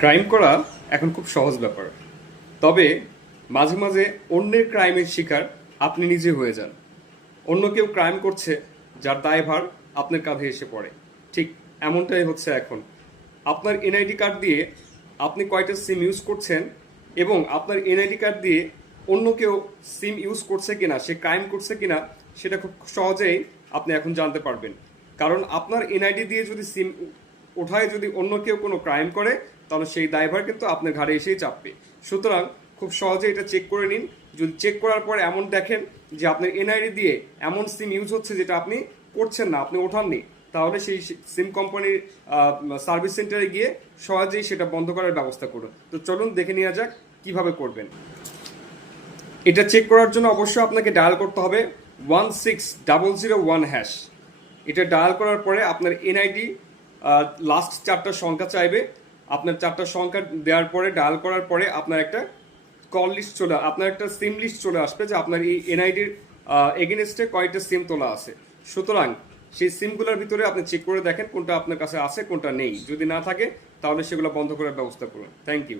Crime করা এখন খুব সহজ ব্যাপার, তবে মাঝে মাঝে অন্যের ক্রাইমের শিকার আপনি নিজে হয়ে যান। অন্য কেউ ক্রাইম করছে, যার দায়ভার আপনার কাঁধে এসে পড়ে। ঠিক এমনটাই হচ্ছে এখন। আপনার এনআইডি কার্ড দিয়ে আপনি কয়টা সিম ইউজ করছেন এবং আপনার এনআইডি কার্ড দিয়ে অন্য কেউ সিম ইউজ করছে কিনা, সে ক্রাইম করছে কিনা, সেটা খুব সহজেই আপনি এখন জানতে পারবেন। কারণ আপনার এনআইডি দিয়ে যদি সিম ওঠায় যদি অন্য কেউ কোনো ক্রাইম করে, তাহলে সেই দায়ভার কিন্তু আপনার ঘাড়ে এসেই চাপবে। সুতরাং খুব সহজে এটা চেক করে নিন। যদি চেক করার পরে এমন দেখেন যে আপনার এনআইডি দিয়ে এমন সিম ইউজ হচ্ছে যেটা আপনি করছেন না, আপনি ওঠাননি, তাহলে সেই সিম কোম্পানির সার্ভিস সেন্টারে গিয়ে সহজেই সেটা বন্ধ করার ব্যবস্থা করুন। তো চলুন দেখে নেওয়া যাক কিভাবে করবেন। এটা চেক করার জন্য অবশ্যই আপনাকে ডায়াল করতে হবে 16001#। এটা ডায়াল করার পরে আপনার এনআইডি লাস্ট 4টা সংখ্যা চাইবে। আপনার 4টা সংখ্যা দেওয়ার পরে, ডায়াল করার পরে আপনার একটা আপনার একটা সিম লিস্ট চলে আসবে যে আপনার এই এনআইডির এগেনস্টে কয়টা সিম তোলা আছে। সুতরাং সেই সিমগুলোর ভিতরে আপনি চেক করে দেখেন কোনটা আপনার কাছে আছে, কোনটা নেই। যদি না থাকে তাহলে সেগুলো বন্ধ করার ব্যবস্থা করুন। Thank you.